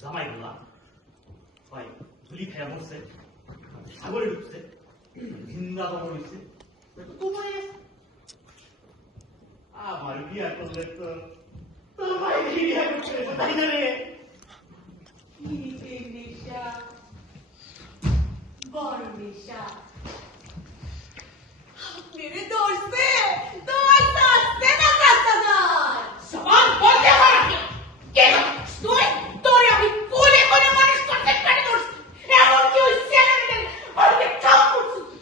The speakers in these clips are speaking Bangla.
জামাইগুলা ভাই ধুলি খেয়া মরছে, সাগরে ঢুকছে, ভিন্দা দমন হয়েছে, আমার বিয়া করলে তো তোর ভাই বিয়া করছে, তাই না রে? নেশা বড় নেশা মেরে ধরছে ধরতে আসছে না কাস্তাদার সবান বলতে আমার কে তুই তোরে আমি কোলে কোলে মানুষ করতে পারি তোর এমন কি ওই ছেলেদের আমাকে চাপ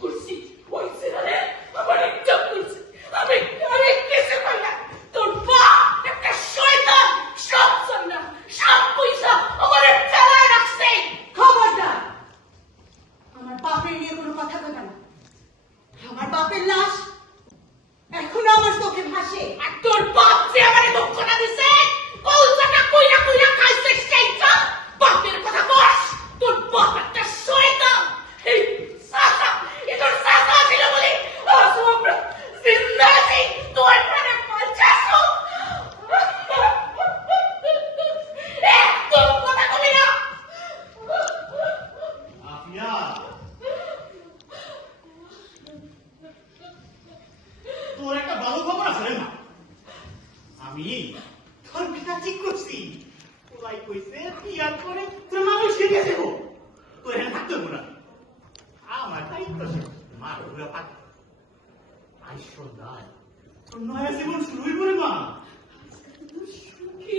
করছি ওই ছেলে আমাকে চাপ করছে আমি কিছু করি না তোর বাপ একটা শয়তান সব সন্না সব পয়সা আমার চালায় রাখছে খবরদার আমার বাপের নিয়ে কোনো কথা কইবা না আমার বাপের লাশ এখনো আমার চোখে ভাসে আর তোর বাপ যে আমারে দুঃখ না দিছে কৌসাটা কইরা কইরা খাইছে সেইটা বাপের কথা বস তোর বাপ একটা শয়তান এই সাসা এদের সাসা ছিল বলে আজ আমরা জিন্দা আছি তোর প্রাণে বাঁচাছো একদম কথা কবি না আফিয়া তোর একটা ভালো খবর আছে রে মা, আমি তোর বিটা ঠিক করছি। তোরাই কইছে বিয়ার পরে তোর মানুষ শিখে দেবো, তোর এখানে থাকতে হবো না। আমার দায়িত্ব শেষ, মার ঘুরে পাক আই সন্ধ্যায় তোর নয়া জীবন শুরু হইব রে মা। সুখী